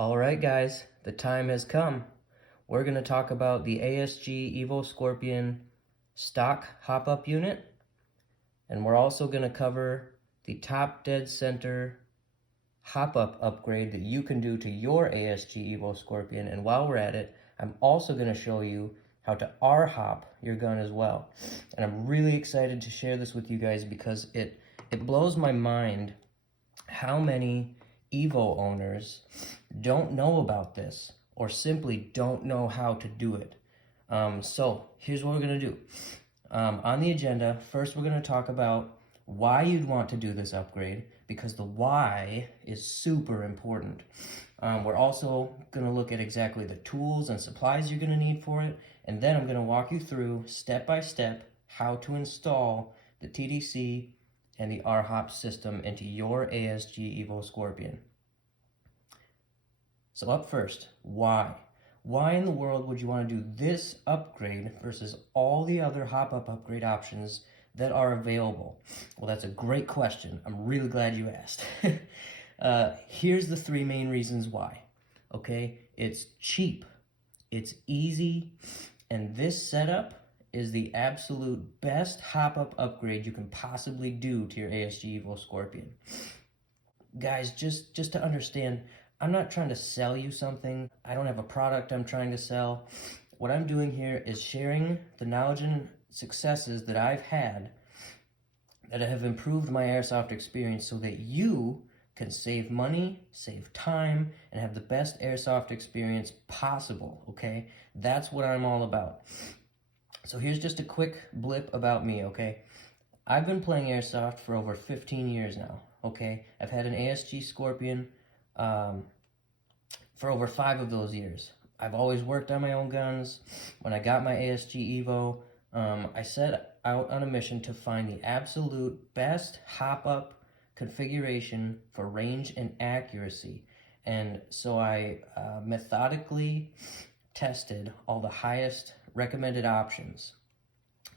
All right, guys, the time has come. We're going to talk about the ASG EVO Scorpion stock hop-up unit, and we're also going to cover the top dead center hop-up upgrade that you can do to your ASG EVO Scorpion. And while we're at it, I'm also going to show you how to R-hop your gun as well. And I'm really excited to share this with you guys because it blows my mind how many EVO owners don't know about this or simply don't know how to do it. So here's what we're going to do. On the agenda, first we're going to talk about why you'd want to do this upgrade, because the why is super important. We're also going to look at exactly the tools and supplies you're going to need for it, and then I'm going to walk you through step by step how to install the TDC and the R-hop system into your ASG EVO Scorpion. So up first, why? Why in the world would you want to do this upgrade versus all the other hop-up upgrade options that are available? Well, that's a great question. I'm really glad you asked. Here's the three main reasons why. Okay, it's cheap, it's easy, and this setup is the absolute best hop-up upgrade you can possibly do to your ASG EVO Scorpion. Guys, just to understand, I'm not trying to sell you something. I don't have a product I'm trying to sell. What I'm doing here is sharing the knowledge and successes that I've had that have improved my airsoft experience so that you can save money, save time, and have the best airsoft experience possible, okay? That's what I'm all about. So here's just a quick blip about me, okay? I've been playing airsoft for over 15 years now, okay? I've had an ASG Scorpion for over 5 of those years. I've always worked on my own guns. When I got my ASG EVO, I set out on a mission to find the absolute best hop-up configuration for range and accuracy. And so I methodically tested all the highest recommended options.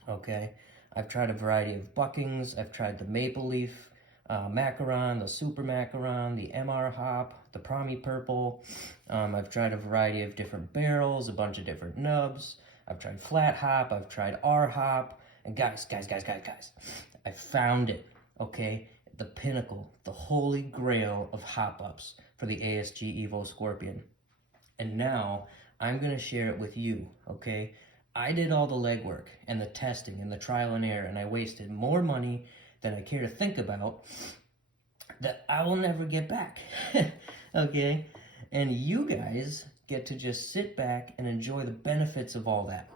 Okay, I've tried a variety of buckings. I've tried the Maple Leaf Macaron, the Super Macaron, the MR Hop, the Promi Purple. I've tried a variety of different barrels, a bunch of different nubs. I've tried Flat Hop, I've tried R Hop, and guys, I found it, okay? The pinnacle, the holy grail of hop-ups for the ASG EVO Scorpion. And now I'm gonna share it with you, okay? I did all the legwork and the testing and the trial and error, and I wasted more money than I care to think about that I will never get back, okay? And you guys get to just sit back and enjoy the benefits of all that,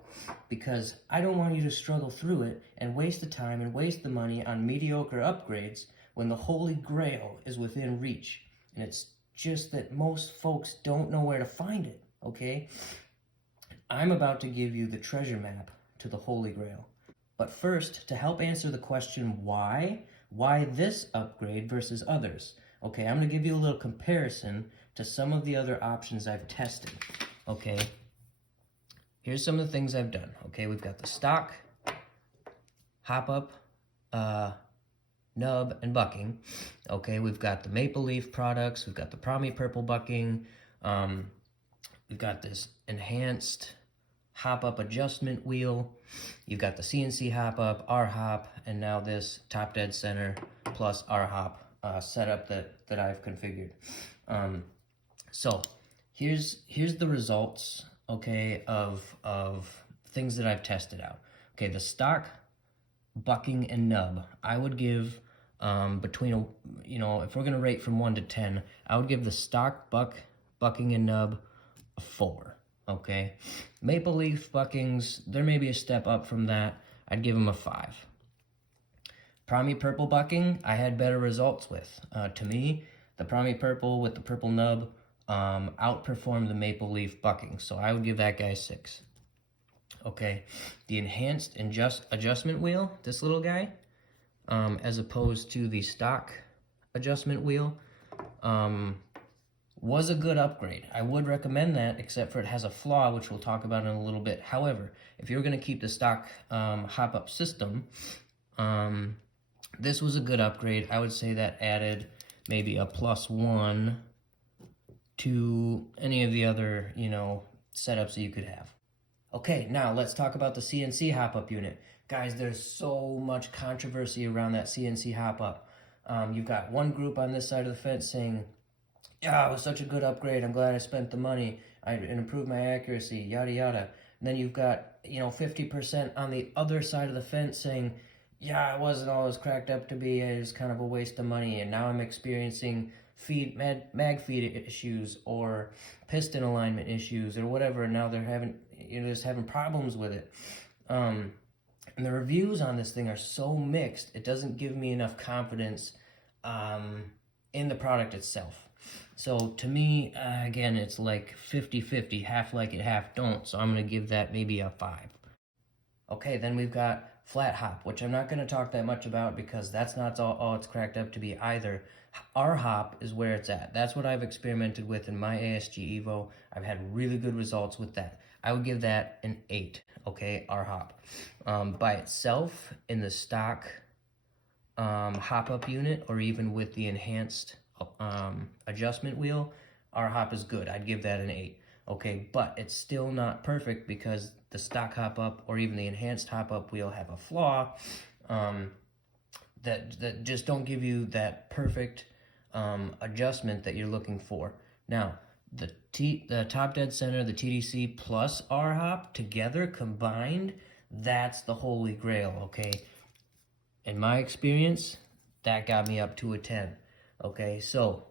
because I don't want you to struggle through it and waste the time and waste the money on mediocre upgrades when the holy grail is within reach. And it's just that most folks don't know where to find it, okay? I'm about to give you the treasure map to the holy grail. But first, to help answer the question why this upgrade versus others, okay, I'm going to give you a little comparison to some of the other options I've tested, okay? Here's some of the things I've done, okay? We've got the stock, hop-up, nub, and bucking, okay? We've got the Maple Leaf products, we've got the Promi Purple bucking, we've got this enhanced hop-up adjustment wheel, you've got the CNC hop-up, R-hop, and now this top dead center plus R-hop setup that I've configured. So here's the results, okay, of things that I've tested out. Okay, the stock, bucking, and nub, I would give between, if we're gonna rate from 1 to 10, I would give the stock, bucking, and nub a 4. Okay, Maple Leaf buckings, there may be a step up from that. I'd give them a 5. Promi Purple bucking, I had better results with. To me, the Promi Purple with the purple nub outperformed the Maple Leaf bucking, so I would give that guy a 6. Okay, the enhanced adjustment wheel, this little guy, as opposed to the stock adjustment wheel, was a good upgrade. I would recommend that, except for it has a flaw, which we'll talk about in a little bit. However, if you're going to keep the stock hop-up system, this was a good upgrade. I would say that added maybe a +1 to any of the other, setups that you could have. Okay, now let's talk about the CNC hop-up unit. Guys, there's so much controversy around that CNC hop-up. You've got one group on this side of the fence saying, yeah, it was such a good upgrade. I'm glad I spent the money. It improved my accuracy, yada, yada. And then you've got, 50% on the other side of the fence saying, yeah, it wasn't all as cracked up to be. It was kind of a waste of money. And now I'm experiencing mag feed issues or piston alignment issues or whatever. And now they're just having problems with it. And the reviews on this thing are so mixed. It doesn't give me enough confidence in the product itself. So to me, again, it's like 50-50, half like it, half don't. So I'm going to give that maybe a 5. Okay, then we've got flat hop, which I'm not going to talk that much about because that's not all it's cracked up to be either. Our hop is where it's at. That's what I've experimented with in my ASG EVO. I've had really good results with that. I would give that an 8, okay, our hop. By itself, in the stock hop-up unit, or even with the enhanced adjustment wheel, our hop is good. I'd give that an 8. Okay, but it's still not perfect because the stock hop-up or even the enhanced hop-up wheel have a flaw that just don't give you that perfect adjustment that you're looking for. Now, the top dead center, the TDC plus our hop together combined, that's the holy grail, okay? In my experience, that got me up to a 10. Okay, so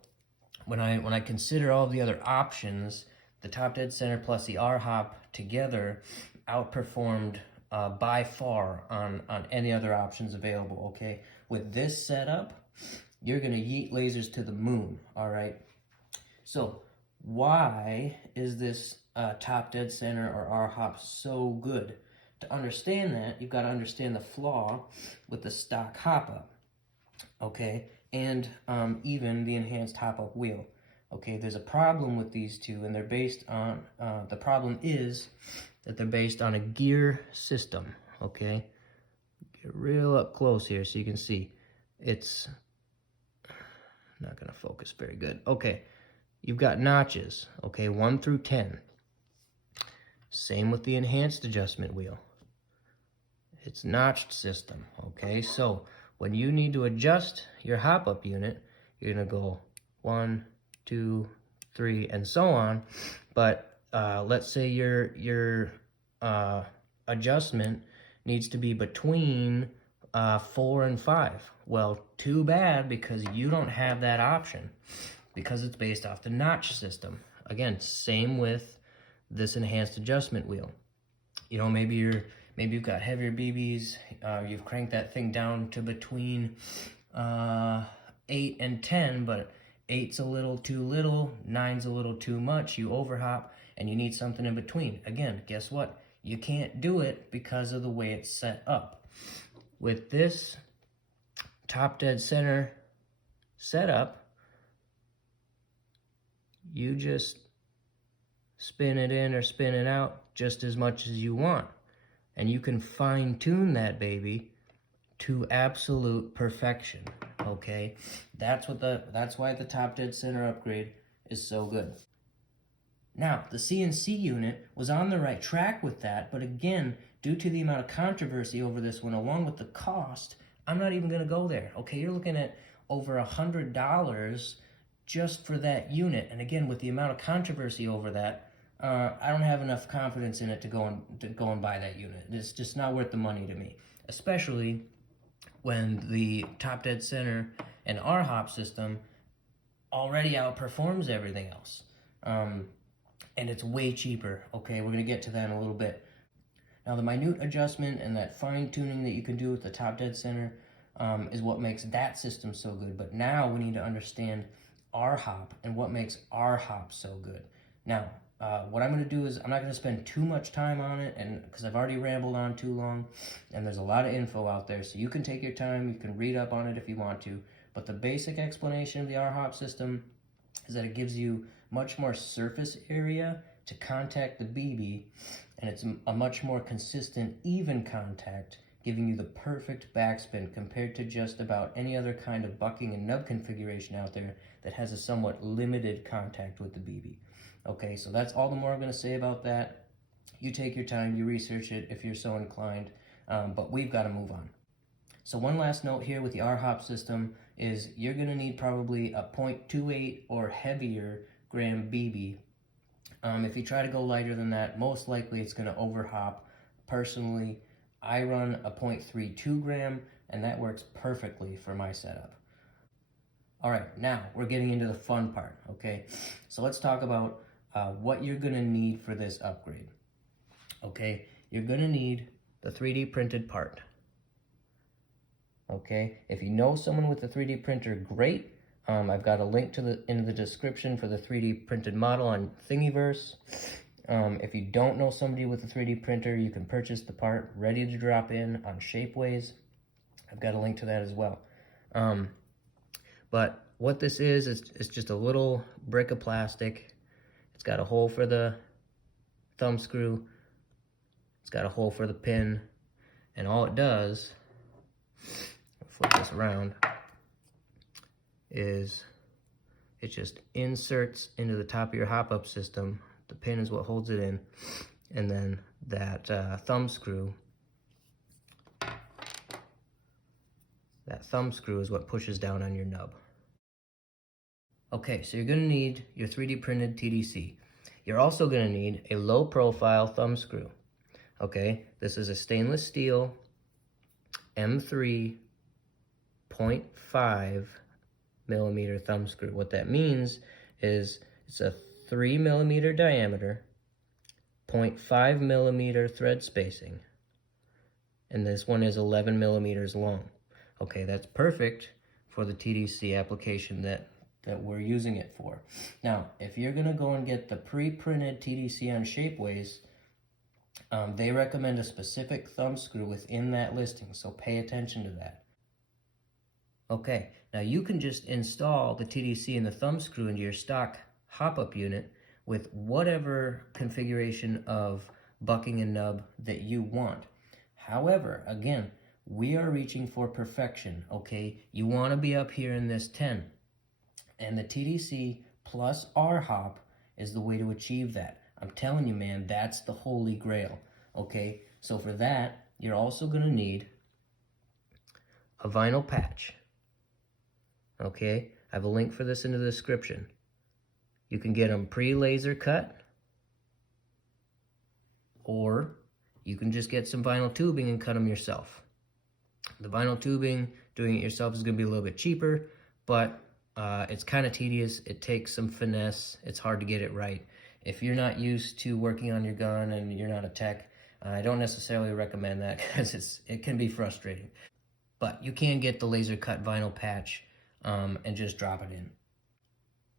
when I consider all the other options, the top dead center plus the R hop together outperformed by far on any other options available. Okay, with this setup, you're gonna yeet lasers to the moon. All right. So why is this top dead center or R hop so good? To understand that, you've got to understand the flaw with the stock hop-up, okay, and even the enhanced hop-up wheel. Okay, there's a problem with these two, and they're based on, the problem is that they're based on a gear system, okay? Get real up close here so you can see. It's not going to focus very good. Okay, you've got notches, okay, 1 through 10. Same with the enhanced adjustment wheel. It's notched system, okay? So when you need to adjust your hop-up unit, you're gonna go 1, 2, 3, and so on. But let's say your adjustment needs to be between 4 and 5. Well, too bad, because you don't have that option because it's based off the notch system. Again, same with this enhanced adjustment wheel. Maybe you've got heavier BBs, you've cranked that thing down to between 8 and 10, but 8's a little too little, 9's a little too much, you overhop, and you need something in between. Again, guess what? You can't do it because of the way it's set up. With this top dead center setup, you just spin it in or spin it out just as much as you want. And you can fine-tune that baby to absolute perfection, okay? That's why the top dead center upgrade is so good. Now, the CNC unit was on the right track with that, but again, due to the amount of controversy over this one, along with the cost, I'm not even gonna go there, okay? You're looking at over $100 just for that unit, and again, with the amount of controversy over that, I don't have enough confidence in it to go and buy that unit. It's just not worth the money to me, especially when the top dead center and our hop system already outperforms everything else. And it's way cheaper. Okay, we're gonna get to that in a little bit. Now, the minute adjustment and that fine tuning that you can do with the top dead center is what makes that system so good. But now we need to understand our hop and what makes our hop so good. Now, what I'm going to do is I'm not going to spend too much time on it, and because I've already rambled on too long, and there's a lot of info out there, so you can take your time, you can read up on it if you want to, but the basic explanation of the R-hop system is that it gives you much more surface area to contact the BB, and it's a much more consistent, even contact, giving you the perfect backspin compared to just about any other kind of bucking and nub configuration out there that has a somewhat limited contact with the BB. Okay, so that's all the more I'm going to say about that. You take your time, you research it if you're so inclined, but we've got to move on. So one last note here with the R-Hop system is you're going to need probably a 0.28 or heavier gram BB. If you try to go lighter than that, most likely it's going to overhop. Personally, I run a 0.32 gram, and that works perfectly for my setup. All right, now we're getting into the fun part, okay? So let's talk about what you're going to need for this upgrade. Okay, you're going to need the 3D printed part. Okay, if you know someone with a 3D printer, great. I've got a link in the description for the 3D printed model on Thingiverse. If you don't know somebody with a 3D printer, you can purchase the part ready to drop in on Shapeways. I've got a link to that as well. But what this is just a little brick of plastic. It's got a hole for the thumb screw. It's got a hole for the pin. And all it does, I'll flip this around, is it just inserts into the top of your hop-up system. The pin is what holds it in, and then that thumb screw is what pushes down on your nub. Okay, so you're going to need your 3D printed TDC. You're also going to need a low profile thumb screw. Okay, this is a stainless steel M3 0.5 millimeter thumb screw. What that means is it's a 3 millimeter diameter, 0.5 millimeter thread spacing, and this one is 11 millimeters long. Okay, that's perfect for the TDC application that we're using it for. Now, if you're gonna go and get the pre-printed TDC on Shapeways, they recommend a specific thumb screw within that listing, so pay attention to that. Okay, now you can just install the TDC and the thumb screw into your stock hop-up unit with whatever configuration of bucking and nub that you want. However, again, we are reaching for perfection, okay? You want to be up here in this 10. And the TDC plus R-Hop is the way to achieve that. I'm telling you, man, that's the holy grail, okay? So for that, you're also going to need a vinyl patch, okay? I have a link for this in the description. You can get them pre-laser cut, or you can just get some vinyl tubing and cut them yourself. The vinyl tubing, doing it yourself, is going to be a little bit cheaper, but it's kind of tedious. It takes some finesse. It's hard to get it right. If you're not used to working on your gun and you're not a tech, I don't necessarily recommend that because it can be frustrating. But you can get the laser cut vinyl patch and just drop it in.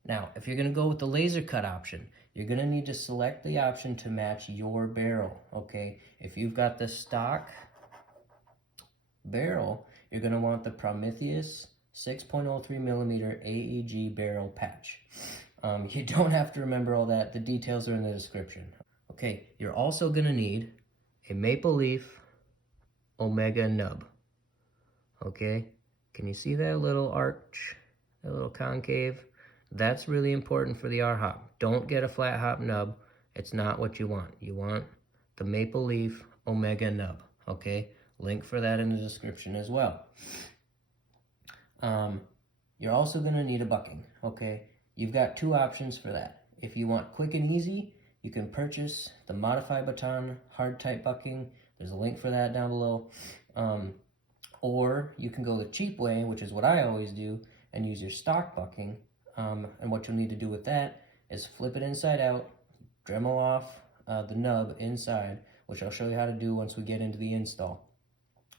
Now, if you're going to go with the laser cut option, you're going to need to select the option to match your barrel, okay? If you've got the stock barrel, you're going to want the Prometheus 6.03 millimeter AEG barrel patch. You don't have to remember all that. The details are in the description. Okay, you're also going to need a Maple Leaf Omega nub. Okay, can you see that little arch, that little concave? That's really important for the R-Hop. Don't get a flat hop nub. It's not what you want. You want the Maple Leaf Omega nub, okay? Link for that in the description as well. You're also going to need a bucking, okay? You've got two options for that. If you want quick and easy, you can purchase the Modified Baton hard type bucking. There's a link for that down below. Or you can go the cheap way, which is what I always do, and use your stock bucking. And what you'll need to do with that is flip it inside out, Dremel off the nub inside, which I'll show you how to do once we get into the install.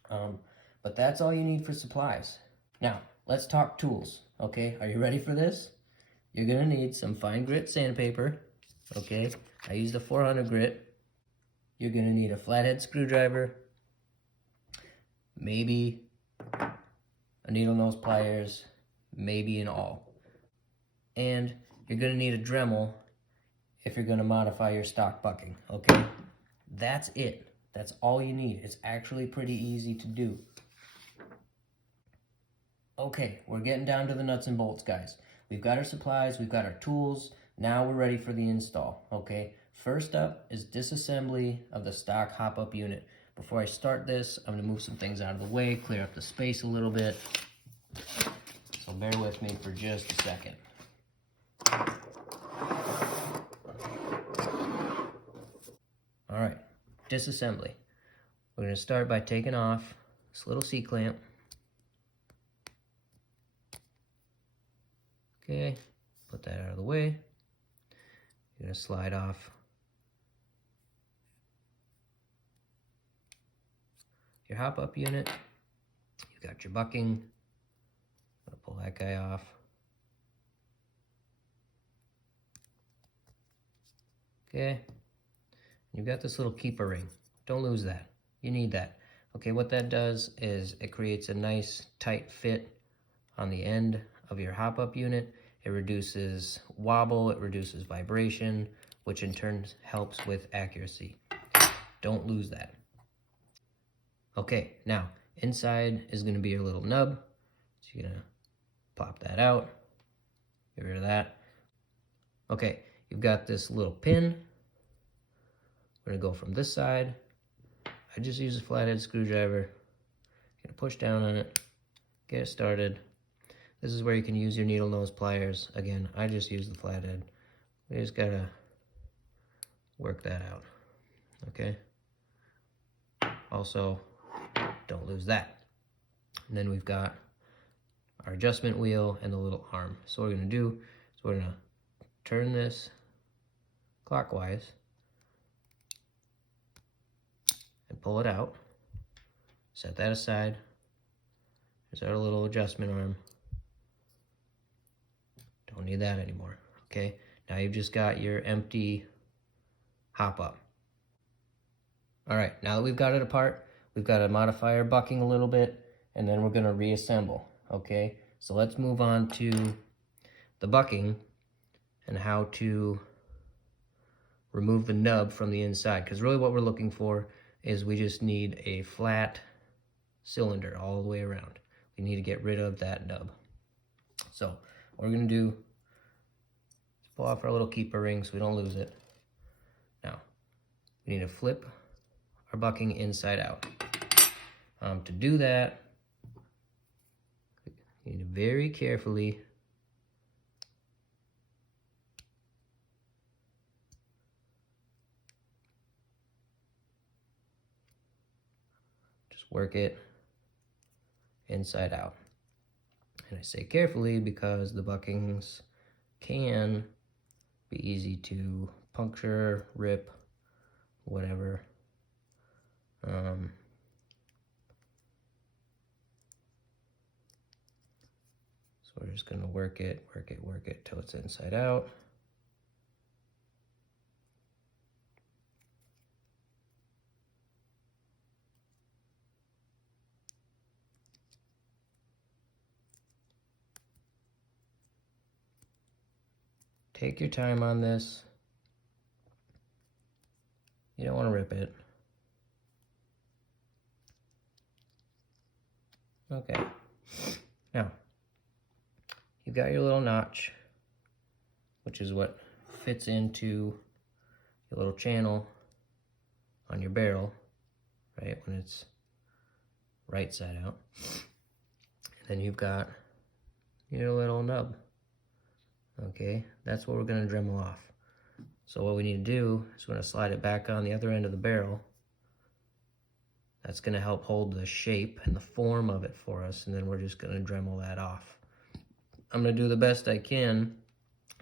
But that's all you need for supplies. Now, let's talk tools, okay? Are you ready for this? You're gonna need some fine grit sandpaper, okay? I used a 400 grit. You're gonna need a flathead screwdriver, maybe a needle nose pliers, maybe an awl. And you're going to need a Dremel if you're going to modify your stock bucking, okay? That's it. That's all you need. It's actually pretty easy to do. Okay, we're getting down to the nuts and bolts, guys. We've got our supplies, we've got our tools. Now we're ready for the install, okay? First up is disassembly of the stock hop-up unit. Before I start this, I'm gonna move some things out of the way, clear up the space a little bit. So bear with me for just a second. All right, disassembly. We're gonna start by taking off this little C-clamp. Okay, put that out of the way. You're gonna slide off your hop-up unit. You've got your bucking. I'm gonna pull that guy off. Okay, you've got this little keeper ring. Don't lose that. You need that. Okay, what that does is it creates a nice tight fit on the end of your hop-up unit. It reduces wobble, it reduces vibration, which in turn helps with accuracy. Don't lose that. Okay, now inside is gonna be your little nub. So you're gonna pop that out, get rid of that. Okay, you've got this little pin. We're gonna go from this side. I just use a flathead screwdriver. Gonna push down on it, get it started. This is where you can use your needle nose pliers. Again, I just use the flathead. We just gotta work that out, okay? Also, don't lose that. And then we've got our adjustment wheel and the little arm. So what we're gonna do is we're gonna turn this clockwise and pull it out. Set that aside. There's our little adjustment arm. Don't need that anymore, okay? Now you've just got your empty hop-up. All right, now that we've got it apart, we've got to modify our bucking a little bit, and then we're gonna reassemble, okay? So let's move on to the bucking and how to remove the nub from the inside, because really what we're looking for is we just need a flat cylinder all the way around. We need to get rid of that nub. So what we're gonna do is pull off our little keeper ring so we don't lose it. Now, we need to flip our bucking inside out. To do that, you need to very carefully just work it inside out. And I say carefully because the buckings can be easy to puncture, rip, whatever. So we're just gonna work it till it's inside out. Take your time on this. You don't want to rip it. Okay. Now, you've got your little notch, which is what fits into your little channel on your barrel, right, when it's right side out. And then you've got your little nub. Okay, that's what we're gonna Dremel off. So what we need to do is we're gonna slide it back on the other end of the barrel. That's gonna help hold the shape and the form of it for us, and then we're just gonna Dremel that off. I'm gonna do the best I can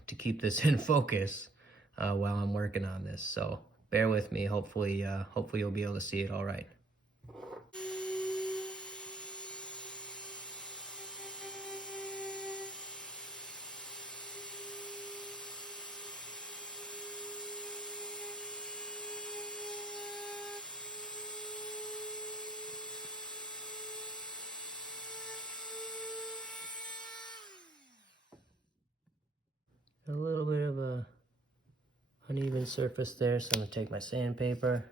to keep this in focus while I'm working on this. So bear with me. Hopefully you'll be able to see it all right. A little bit of a uneven surface there, so I'm gonna take my sandpaper,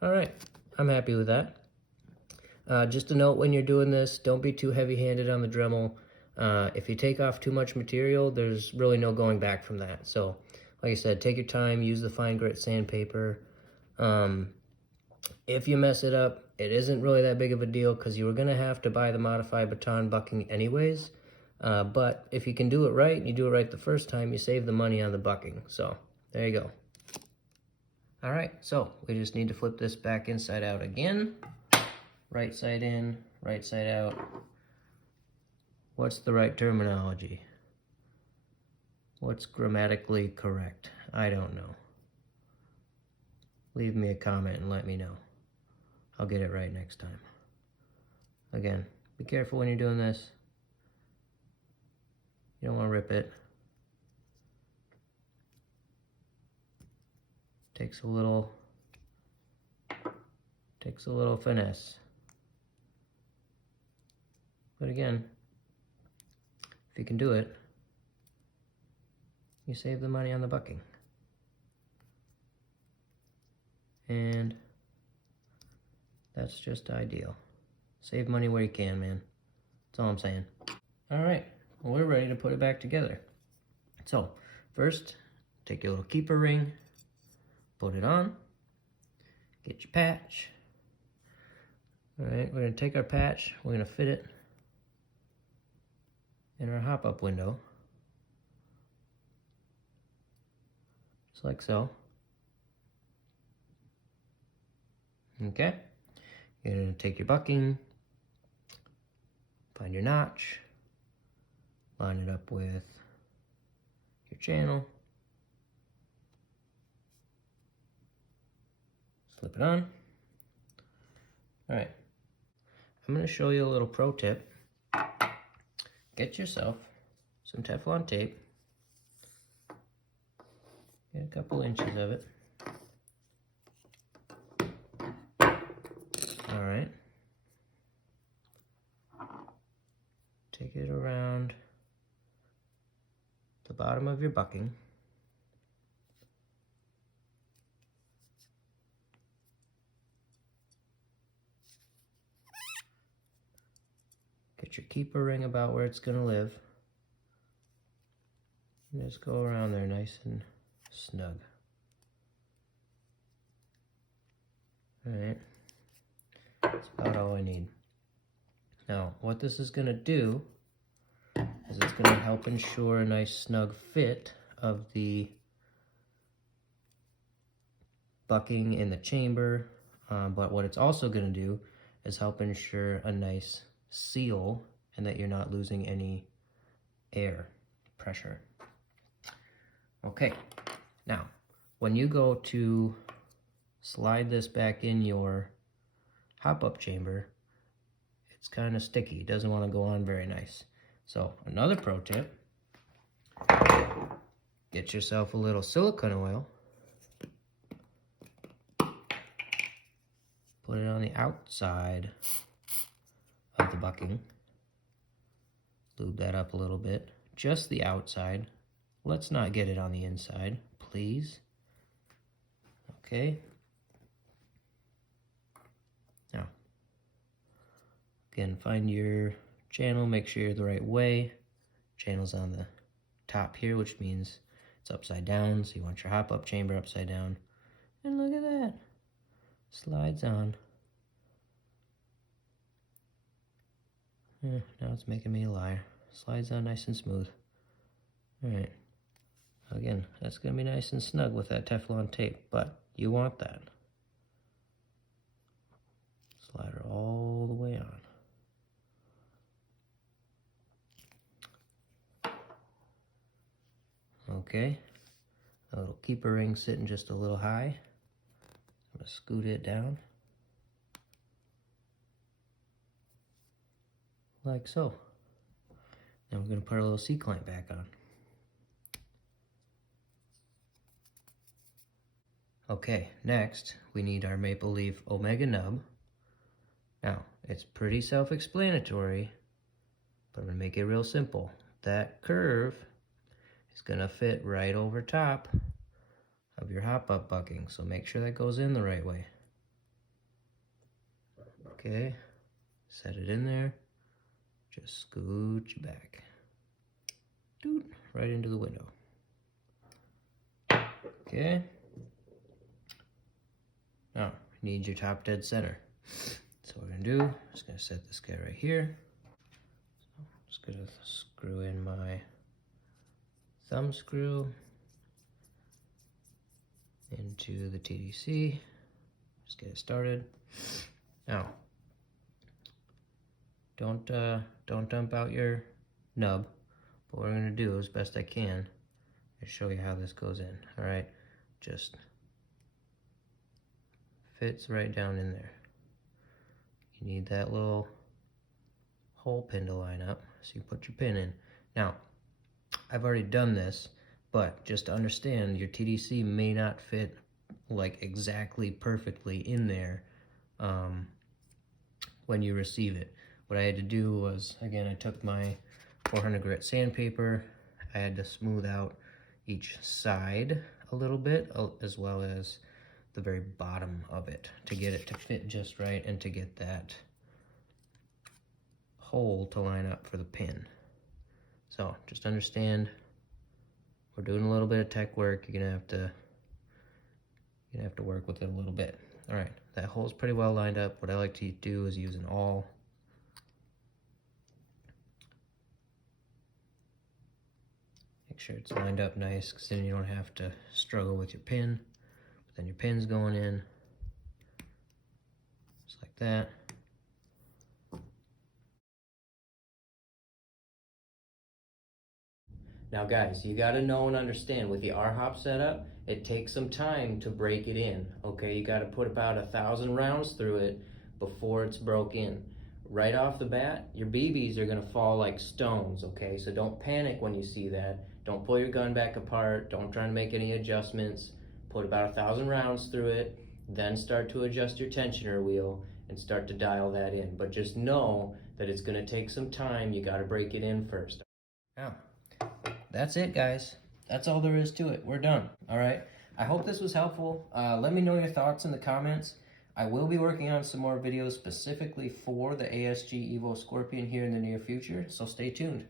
All right, I'm happy with that. Just a note, when you're doing this, don't be too heavy-handed on the Dremel. If you take off too much material, there's really no going back from that. So, like I said, take your time, use the fine grit sandpaper. If you mess it up, it isn't really that big of a deal because you were going to have to buy the modified Baton bucking anyways. But if you can do it right, and you do it right the first time, you save the money on the bucking. So, there you go. All right, so we just need to flip this back inside out again. Right side in, right side out. What's the right terminology? What's grammatically correct? I don't know. Leave me a comment and let me know. I'll get it right next time. Again, be careful when you're doing this. You don't want to rip it. Takes a little finesse. But again, if you can do it, you save the money on the bucking. And that's just ideal. Save money where you can, man. That's all I'm saying. All right, well, we're ready to put it back together. So, first, take your little keeper ring, put it on, get your patch. All right, we're gonna take our patch, we're gonna fit it in our hop-up window, just like so. Okay, you're gonna take your bucking, find your notch, line it up with your channel, slip it on. All right, I'm gonna show you a little pro tip. Get yourself some Teflon tape, get a couple inches of it. All right, take it around the bottom of your bucking. Get your keeper ring about where it's gonna live. And just go around there nice and snug. All right, that's about all I need. Now, what this is gonna do is it's gonna help ensure a nice snug fit of the bucking in the chamber, but what it's also gonna do is help ensure a nice seal and that you're not losing any air pressure. Okay, now when you go to slide this back in your hop-up chamber, it's kind of sticky. It doesn't want to go on very nice. So another pro tip, get yourself a little silicone oil, put it on the outside of the bucking, lube that up a little bit, just the outside. Let's not get it on the inside, please. Okay. Now, again, find your channel, make sure you're the right way. Channel's on the top here, which means it's upside down, so you want your hop-up chamber upside down. And look at that. Slides on. Now it's making me a liar. Slides on nice and smooth. Alright. Again, that's going to be nice and snug with that Teflon tape, but you want that. Slide her all the way on. Okay. A little keeper ring sitting just a little high. I'm going to scoot it down. Like so. Now we're going to put our little C-clamp back on. Okay, next we need our maple leaf omega nub. Now, it's pretty self-explanatory, but I'm going to make it real simple. That curve is going to fit right over top of your hop-up bucking, so make sure that goes in the right way. Okay, set it in there. Just scooch it back. Doot, right into the window. Okay. Now, you need your top dead center. So what we're gonna do, just gonna set this guy right here. So just gonna screw in my thumb screw into the TDC. Just get it started. Now, don't dump out your nub. But what I'm gonna do as best I can is show you how this goes in. All right, just fits right down in there. You need that little hole pin to line up, so you put your pin in. Now, I've already done this, but just to understand, your TDC may not fit like exactly perfectly in there when you receive it. What I had to do was, again, I took my 400 grit sandpaper. I had to smooth out each side a little bit, as well as the very bottom of it, to get it to fit just right and to get that hole to line up for the pin. So just understand, we're doing a little bit of tech work. You're gonna have to work with it a little bit. All right, that hole's pretty well lined up. What I like to do is use an awl. Make sure it's lined up nice, because then you don't have to struggle with your pin. But then your pin's going in, just like that. Now guys, you gotta know and understand, with the R-hop setup, it takes some time to break it in, okay? You gotta put about 1,000 rounds through it before it's broke in. Right off the bat, your BBs are gonna fall like stones, okay? So don't panic when you see that. Don't pull your gun back apart. Don't try to make any adjustments. Put about 1,000 rounds through it, then start to adjust your tensioner wheel and start to dial that in. But just know that it's gonna take some time. You gotta break it in first. Now, that's it, guys. That's all there is to it. We're done. All right. I hope this was helpful. Let me know your thoughts in the comments. I will be working on some more videos specifically for the ASG EVO Scorpion here in the near future, so stay tuned.